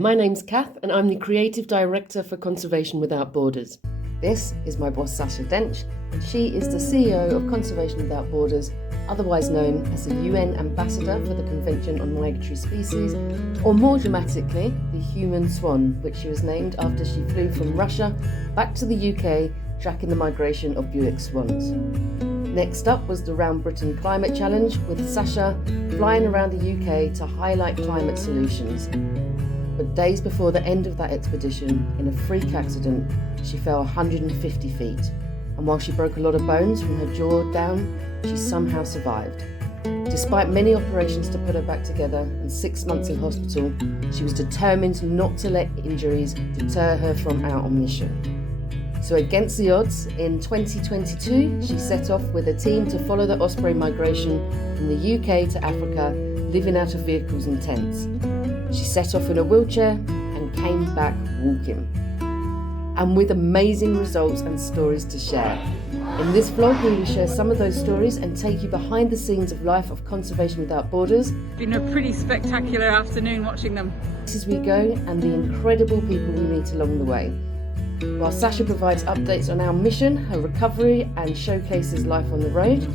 my name's Kath and I'm the Creative Director for Conservation Without Borders. This is my boss Sacha Dench, and she is the CEO of Conservation Without Borders, otherwise known as the UN Ambassador for the Convention on Migratory Species, or more dramatically, the human swan, which she was named after she flew from Russia back to the UK, tracking the migration of Buick swans. Next up was the Round Britain Climate Challenge, with Sacha flying around the UK to highlight climate solutions. But days before the end of that expedition, in a freak accident, she fell 150 feet. And while she broke a lot of bones from her jaw down, she somehow survived. Despite many operations to put her back together and 6 months in hospital, she was determined not to let injuries deter her from our mission. So against the odds, in 2022, she set off with a team to follow the osprey migration from the UK to Africa, living out of vehicles and tents. She set off in a wheelchair and came back walking. And with amazing results and stories to share. In this vlog, we will share some of those stories and take you behind the scenes of life of Conservation Without Borders. Been a pretty spectacular afternoon watching them. As we go, and the incredible people we meet along the way. While Sacha provides updates on our mission, her recovery, and showcases life on the road,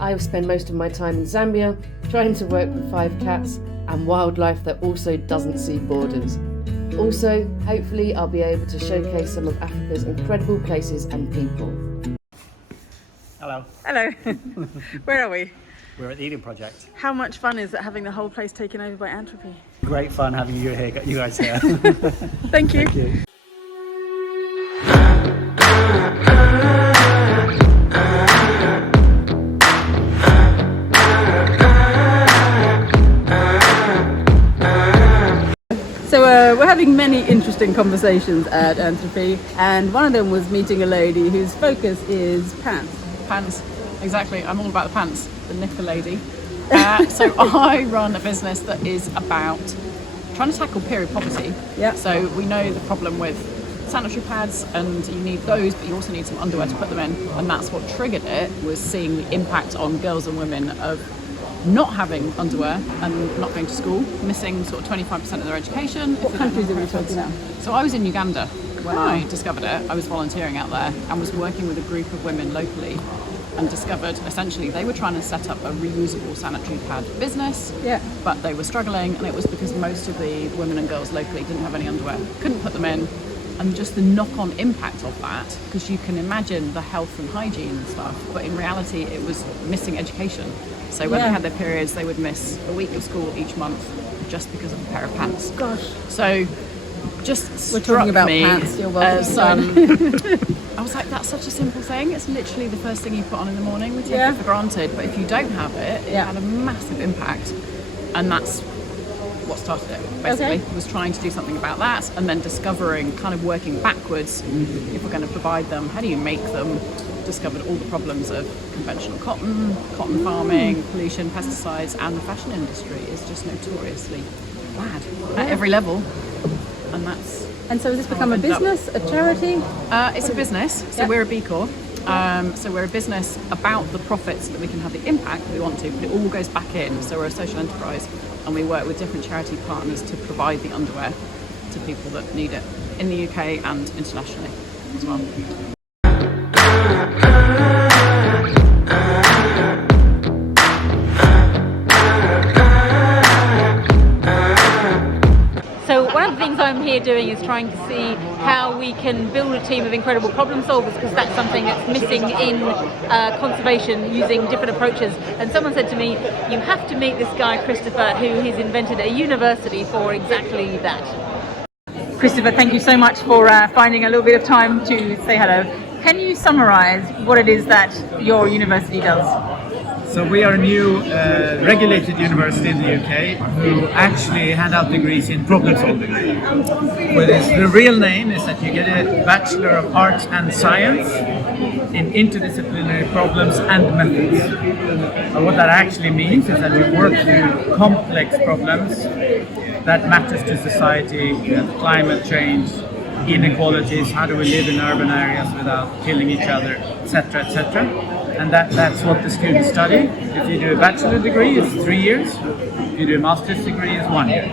I have spent most of my time in Zambia trying to work with 5 cats and wildlife that also doesn't see borders. Also, hopefully I'll be able to showcase some of Africa's incredible places and people. Hello. Hello. Where are we? We're at the Eden Project. How much fun is it having the whole place taken over by Entropy? Great fun having you guys here. Thank you. Thank you. So we're having many interesting conversations at Entropy, and one of them was meeting a lady whose focus is pants. Pants, exactly. I'm all about the pants, the knicker lady. So I run a business that is about trying to tackle period poverty. Yeah. So we know the problem with sanitary pads, and you need those, but you also need some underwear to put them in. And that's what triggered it, was seeing the impact on girls and women of not having underwear and not going to school, missing sort of 25% of their education. What countries are we talking about? So I was in Uganda when I discovered it. I was volunteering out there and was working with a group of women locally, and discovered essentially they were trying to set up a reusable sanitary pad business, but they were struggling, and it was because most of the women and girls locally didn't have any underwear, couldn't put them in, and just the knock-on impact of that, because you can imagine the health and hygiene and stuff, but in reality it was missing education. So when they had their periods, they would miss a week of school each month just because of a pair of pants. Gosh. So just We're struck talking about me pants, you're as welcome. I was like, that's such a simple thing. It's literally the first thing you put on in the morning. We take it for granted, but if you don't have it, it had a massive impact. And that's what started it, basically, was trying to do something about that, and then discovering, kind of working backwards, if we're going to provide them, how do you make them? Discovered all the problems of conventional cotton farming, pollution, pesticides, and the fashion industry is just notoriously bad at every level. And so has this become a business, a charity? It's a business, so we're a B Corp. So we're a business about the profits so that we can have the impact that we want to, but it all goes back in. So we're a social enterprise, and we work with different charity partners to provide the underwear to people that need it in the UK and internationally as well. So one of the things I'm here doing is trying to see how we can build a team of incredible problem solvers, because that's something that's missing in conservation, using different approaches. And someone said to me, you have to meet this guy Christopher, who has invented a university for exactly that. Christopher, thank you so much for finding a little bit of time to say hello. Can you summarize what it is that your university does? So we are a new regulated university in the UK who actually hand out degrees in problem solving. The real name is that you get a Bachelor of Arts and Science in interdisciplinary problems and methods. And what that actually means is that you work through complex problems that matters to society, climate change, inequalities, how do we live in urban areas without killing each other, etc., etc. And that's what the students study. If you do a bachelor degree, it's 3 years. If you do a master's degree, it's 1 year.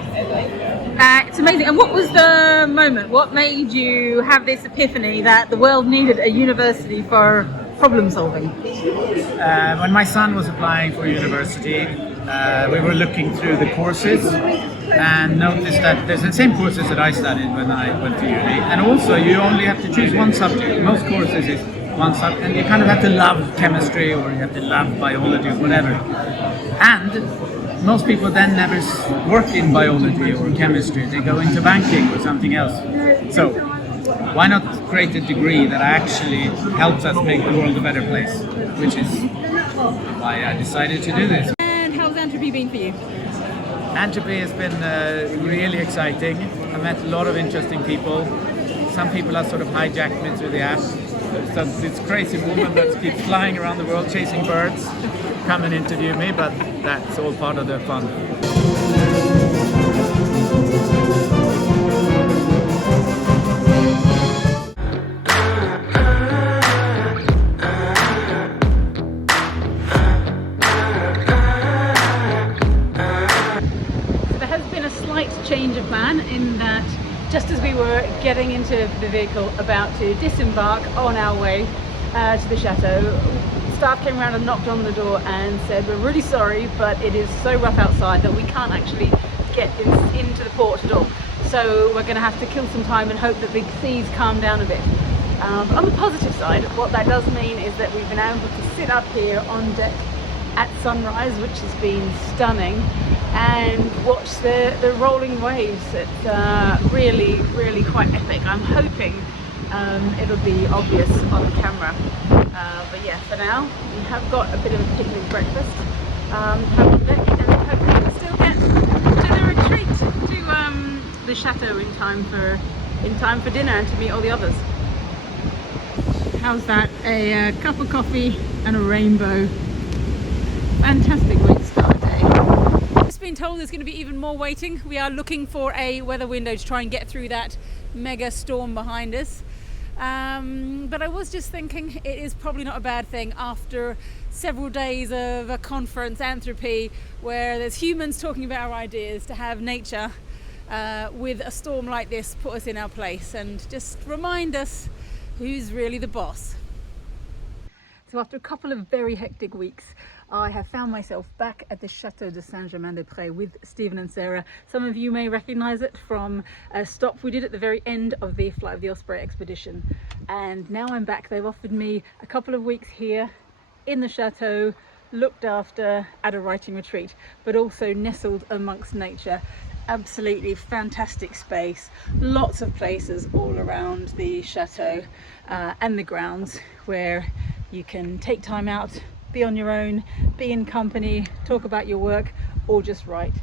It's amazing. And what was the moment? What made you have this epiphany that the world needed a university for problem solving? When my son was applying for university, we were looking through the courses and noticed that there's the same courses that I studied when I went to uni. And also, you only have to choose one subject. Most courses is one subject, and you kind of have to love chemistry or you have to love biology or whatever. And most people then never work in biology or chemistry. They go into banking or something else. So why not create a degree that actually helps us make the world a better place, which is why I decided to do this. And how's entropy been for you? Entropy has been really exciting. I met a lot of interesting people. Some people have sort of hijacked me through the app. So this crazy woman that keeps flying around the world chasing birds come and interview me, but that's all part of the fun. Change of plan in that just as we were getting into the vehicle about to disembark on our way to the chateau, staff came around and knocked on the door and said, we're really sorry, but it is so rough outside that we can't actually get into the port at all, so we're going to have to kill some time and hope that the seas calm down a bit. But on the positive side, what that does mean is that we've been able to sit up here on deck at sunrise, which has been stunning, and watch the rolling waves. It's really quite epic. I'm hoping it'll be obvious on camera, but yeah, for now we have got a bit of a picnic breakfast have on deck, and hopefully we'll still get to the retreat, to the chateau in time for dinner and to meet all the others. How's that? A cup of coffee and a rainbow. Fantastic way to start a day. I've just been told there's going to be even more waiting. We are looking for a weather window to try and get through that mega storm behind us. But I was just thinking it is probably not a bad thing after several days of a conference, Anthropy, where there's humans talking about our ideas, to have nature with a storm like this put us in our place and just remind us who's really the boss. So after a couple of very hectic weeks, I have found myself back at the Chateau de Saint-Germain-des-Prés with Stephen and Sarah. Some of you may recognise it from a stop we did at the very end of the Flight of the Osprey expedition. And now I'm back. They've offered me a couple of weeks here in the chateau, looked after at a writing retreat, but also nestled amongst nature. Absolutely fantastic space, lots of places all around the chateau and the grounds where you can take time out, be on your own, be in company, talk about your work, or just write.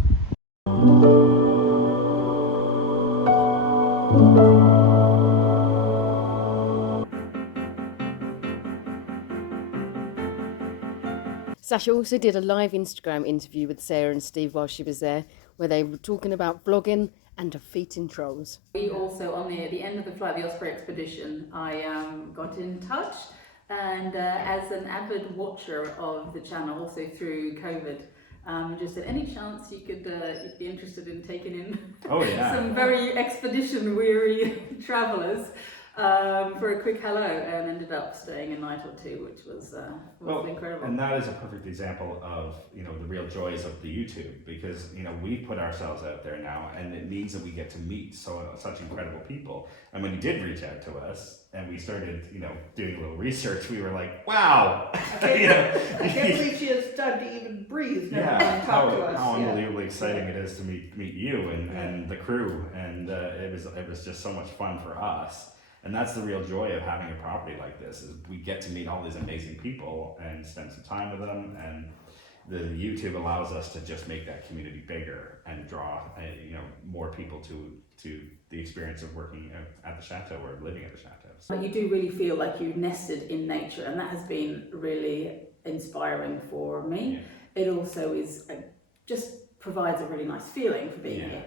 Sacha also did a live Instagram interview with Sarah and Steve while she was there, where they were talking about blogging and defeating trolls. We also, on the end of the Flight of the Osprey expedition, I got in touch, and as an avid watcher of the channel, also through COVID, just said, any chance you could you'd be interested in taking in some very expedition weary travellers for a quick hello, and ended up staying a night or two, which was incredible. And that is a perfect example of the real joys of the YouTube, because we put ourselves out there now, and it means that we get to meet such incredible people. And when you did reach out to us and we started doing a little research, we were like, wow. I can't believe she has time to even breathe now and talk to us. How unbelievably exciting it is to meet you and the crew, and it was just so much fun for us. And that's the real joy of having a property like this, is we get to meet all these amazing people and spend some time with them, and the YouTube allows us to just make that community bigger and draw more people to the experience of working at the chateau or living at the chateau. So you do really feel like you nested in nature, and that has been really inspiring for me. Yeah. It also is just provides a really nice feeling for being here.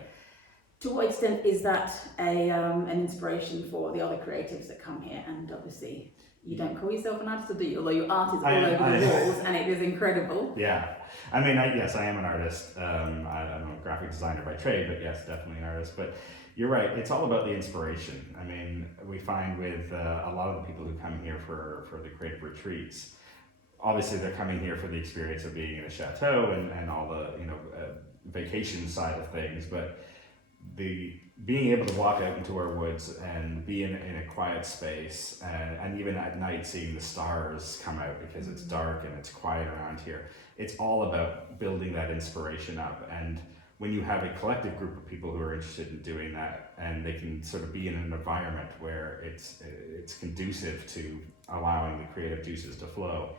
To what extent is that an inspiration for the other creatives that come here, and obviously You don't call yourself an artist, or do you? Although your art is all over the walls and it is incredible. Yeah. I mean, yes, I am an artist. I'm a graphic designer by trade, but yes, definitely an artist. But you're right, it's all about the inspiration. I mean, we find with a lot of the people who come here for the creative retreats, obviously they're coming here for the experience of being in a chateau and all the, vacation side of things, but the being able to walk out into our woods and be in a quiet space and even at night seeing the stars come out because it's dark and it's quiet around here, it's all about building that inspiration up. And when you have a collective group of people who are interested in doing that and they can sort of be in an environment where it's conducive to allowing the creative juices to flow,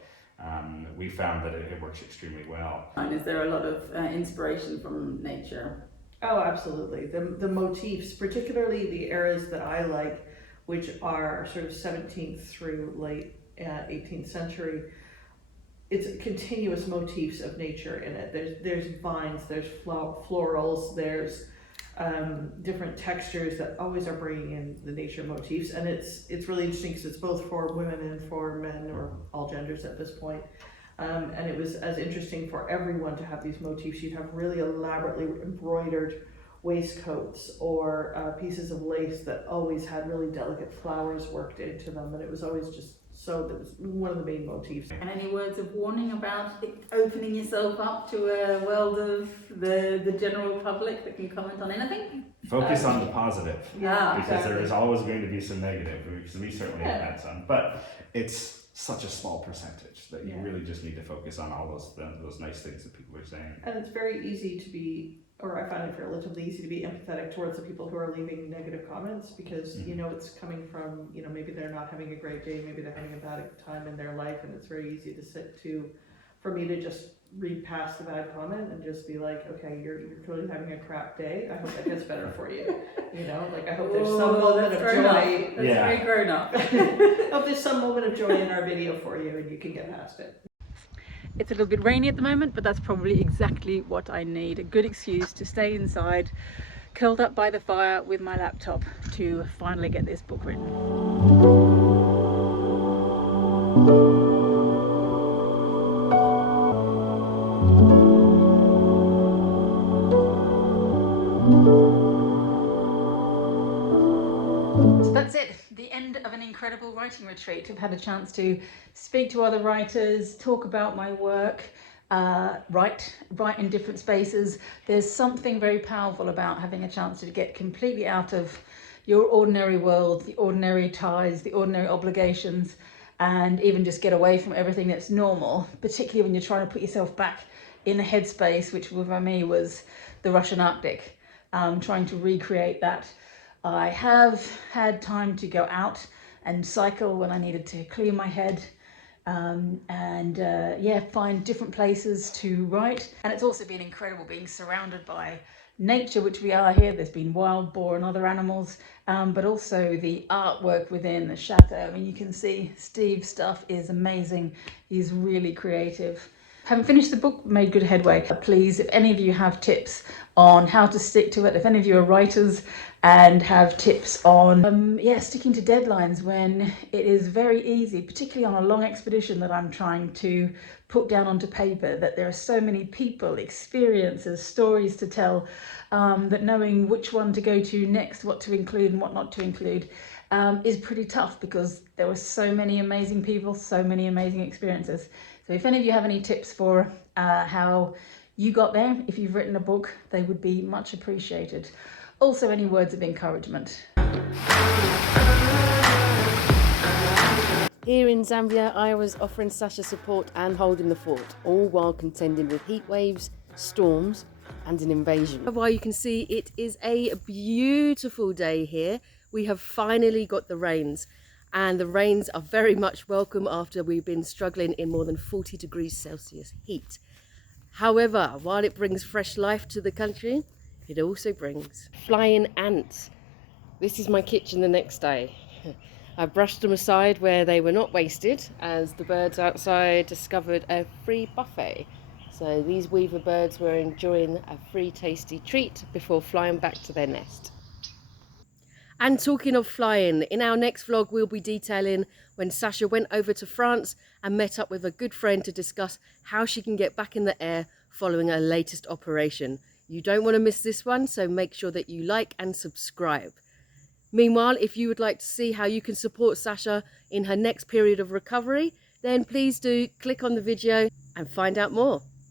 we found that it works extremely well. And is there a lot of inspiration from nature? Oh, absolutely. The motifs, particularly the eras that I like, which are sort of 17th through late 18th century, it's continuous motifs of nature in it. There's vines, there's florals, there's different textures that always are bringing in the nature motifs, and it's really interesting because it's both for women and for men, or all genders at this point. And it was as interesting for everyone to have these motifs. You'd have really elaborately embroidered waistcoats or pieces of lace that always had really delicate flowers worked into them, and it was always just that was one of the main motifs. And any words of warning about opening yourself up to a world of the general public that can comment on anything? Focus on the positive, because exactly. there is always going to be some negative, because we certainly have had some, but it's such a small percentage that you really just need to focus on all those nice things that people are saying. And it's very easy to be, or I find it relatively easy to be empathetic towards the people who are leaving negative comments, because it's coming from, maybe they're not having a great day, maybe they're having a bad time in their life, and it's very easy for me to just read past the bad comment and just be like, okay, you're clearly having a crap day. I hope that gets better for you. I hope there's some moment of joy. That's very grown up. I hope there's some moment of joy in our video for you and you can get past it. It's a little bit rainy at the moment, but that's probably exactly what I need. A good excuse to stay inside, curled up by the fire with my laptop to finally get this book written. So that's it, the end of an incredible writing retreat. I've had a chance to speak to other writers, talk about my work, write in different spaces. There's something very powerful about having a chance to get completely out of your ordinary world, the ordinary ties, the ordinary obligations, and even just get away from everything that's normal, particularly when you're trying to put yourself back in a headspace, which for me was the Russian Arctic, trying to recreate that. I have had time to go out and cycle when I needed to clear my head, and find different places to write. And it's also been incredible being surrounded by nature, which we are here. There's been wild boar and other animals, but also the artwork within the chateau. I mean, you can see Steve's stuff is amazing. He's really creative. Haven't finished the book, made good headway. Please, if any of you have tips on how to stick to it, if any of you are writers and have tips on sticking to deadlines when it is very easy, particularly on a long expedition that I'm trying to put down onto paper, that there are so many people, experiences, stories to tell, that knowing which one to go to next, what to include and what not to include, is pretty tough, because there were so many amazing people, so many amazing experiences. So if any of you have any tips for how you got there, if you've written a book, they would be much appreciated. Also, any words of encouragement. Here in Zambia, I was offering Sacha support and holding the fort, all while contending with heat waves, storms and an invasion. While you can see it is a beautiful day here, we have finally got the rains. And the rains are very much welcome after we've been struggling in more than 40 degrees Celsius heat. However, while it brings fresh life to the country, it also brings flying ants. This is my kitchen the next day. I brushed them aside where they were not wasted, as the birds outside discovered a free buffet. So these weaver birds were enjoying a free tasty treat before flying back to their nest. And talking of flying, in our next vlog we'll be detailing when Sacha went over to France and met up with a good friend to discuss how she can get back in the air following her latest operation. You don't want to miss this one, so make sure that you like and subscribe. Meanwhile, if you would like to see how you can support Sacha in her next period of recovery, then please do click on the video and find out more.